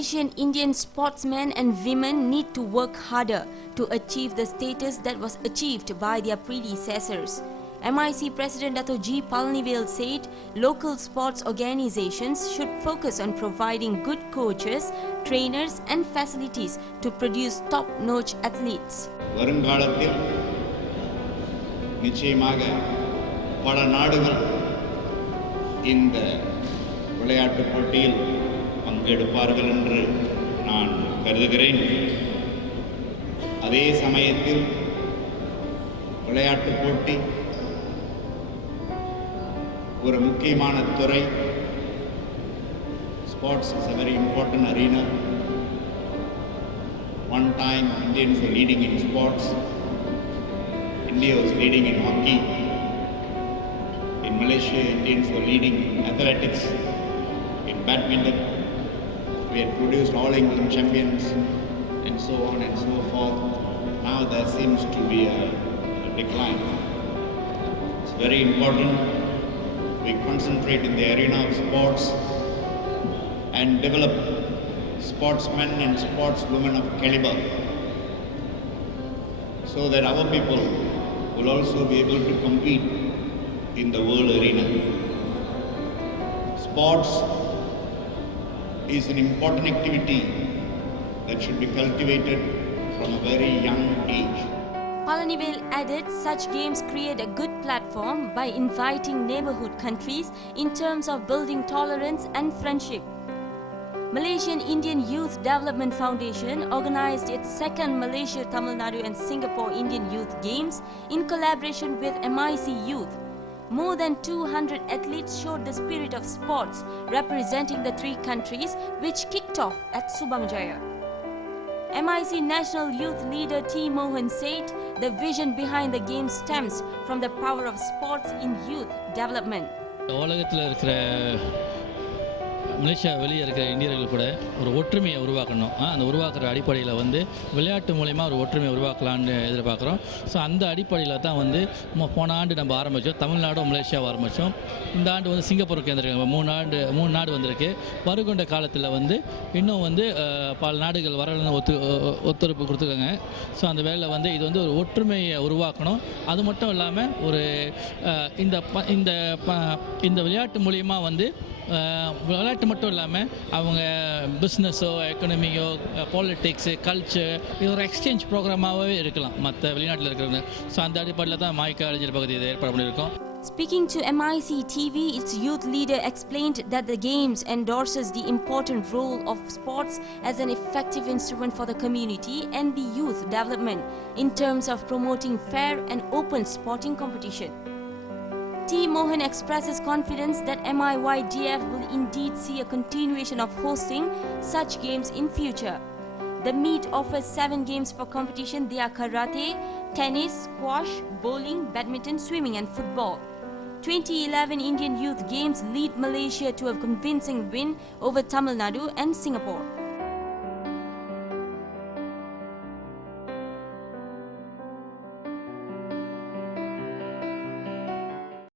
Malaysian Indian sportsmen and women need to work harder to achieve the status that was achieved by their predecessors. MIC President Dato G. Palanivel said local sports organizations should focus on providing good coaches, trainers and facilities to produce top-notch athletes. வருங்காலத்தில் நிச்சயமாக பல நாடுகள் இந்த விளையாட்டுப் போட்டியில் பங்கெடுப்பார்கள் என்று நான் கருதுகிறேன். அதே சமயத்தில் விளையாட்டுப் போட்டி ஒரு முக்கியமான துறை. Sports is a very important arena. One time Indians were leading in sports. India was leading in hockey. In Malaysia, Indians were leading in athletics, in badminton. We had produced all England champions and so on and so forth. Now there seems to be a decline. It's very important we concentrate in the arena of sports and develop sportsmen and sportswomen of caliber so that our people will also be able to compete in the world arena. Sports is an important activity that should be cultivated from a very young age. Palanivel added such games create a good platform by inviting neighborhood countries in terms of building tolerance and friendship. Malaysian Indian Youth Development Foundation organized its second Malaysia, Tamil Nadu and Singapore Indian Youth Games in collaboration with MIC Youth. More than 200 athletes showed the spirit of sports representing the three countries, which kicked off at Subang Jaya. MIC National Youth Leader T. Mohan said the vision behind the game stems from the power of sports in youth development. உலகத்தில் இருக்கிற மலேசியா வெளியே இருக்கிற இந்தியர்கள் கூட ஒரு ஒற்றுமையை உருவாக்கணும். அந்த உருவாக்குற அடிப்படையில் விளையாட்டு மூலயமா ஒரு ஒற்றுமையை உருவாக்கலான்னு எதிர்பார்க்குறோம். ஸோ அந்த அடிப்படையில் தான் போன ஆண்டு நம்ம ஆரம்பித்தோம். தமிழ்நாடும் மலேசியாவும் ஆரம்பித்தோம். இந்த ஆண்டு சிங்கப்பூருக்கு வந்திருக்காங்க. மூணு நாடு வந்திருக்கு. வருகின்ற காலத்தில் இன்னும் பல நாடுகள் வரலன்னு ஒத்துழைப்பு கொடுத்துருக்காங்க. ஸோ அந்த வேலையில் இது ஒரு ஒற்றுமையை உருவாக்கணும். அது மட்டும் இல்லாமல் ஒரு இந்த விளையாட்டு மூலயமா விளையாட்டு மட்டும் இல்லாமல் அவங்க பிஸ்னஸோ எக்கனாமியோ பாலிட்டிக்ஸு கல்ச்சர் இது ஒரு எக்ஸ்சேஞ்ச் ப்ரோக்ராமாகவே இருக்கலாம் மற்ற வெளிநாட்டில் இருக்கிறவங்க. ஸோ அந்த அடிப்படையில் தான் மாய்க்கா அறிஞர் பகுதி இதை ஏற்பாடு பண்ணியிருக்கோம். Speaking to MIC TV, its youth leader explained that the Games endorses the important role of sports as an effective instrument for the community and the youth development in terms of promoting fair and open sporting competition. T. Mohan expresses confidence that MIYDF will indeed see a continuation of hosting such games in future. The meet offers 7 games for competition. They are karate, tennis, squash, bowling, badminton, swimming and football. 2011 Indian Youth Games lead Malaysia to a convincing win over Tamil Nadu and Singapore.